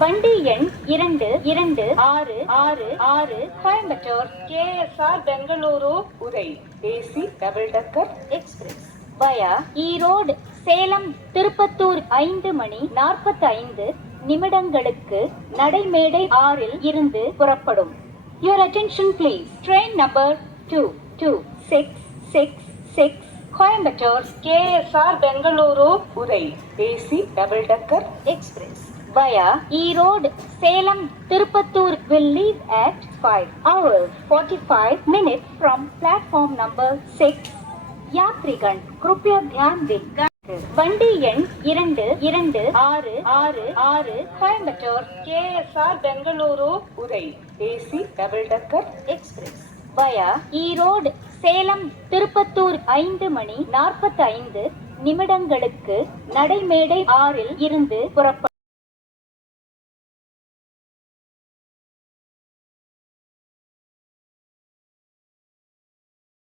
வண்டி எண் 226666 Coimbatore KSR Bengaluru Uday AC double decker express via Erode Salem Tirupattur 5 மணி 45 நிமிடங்களுக்கு நடைமேடை 6 இருந்து புறப்படும். Your attention please. Train number 2266 Coimbatore KSR Bengaluru Uday AC double decker express via Erode Salem Tirupattur will leave at 5 hours 45 minutes from platform number 6. यात्रीगण कृपया ध्यान दें. வண்டி எண் 226666 Coimbatore KSR Bengaluru Uday AC double decker express via Erode Salem Tirupattur 5 மணி 45 நிமிடங்களுக்கு நடைமேடை 6 இருந்து புறப்படும்.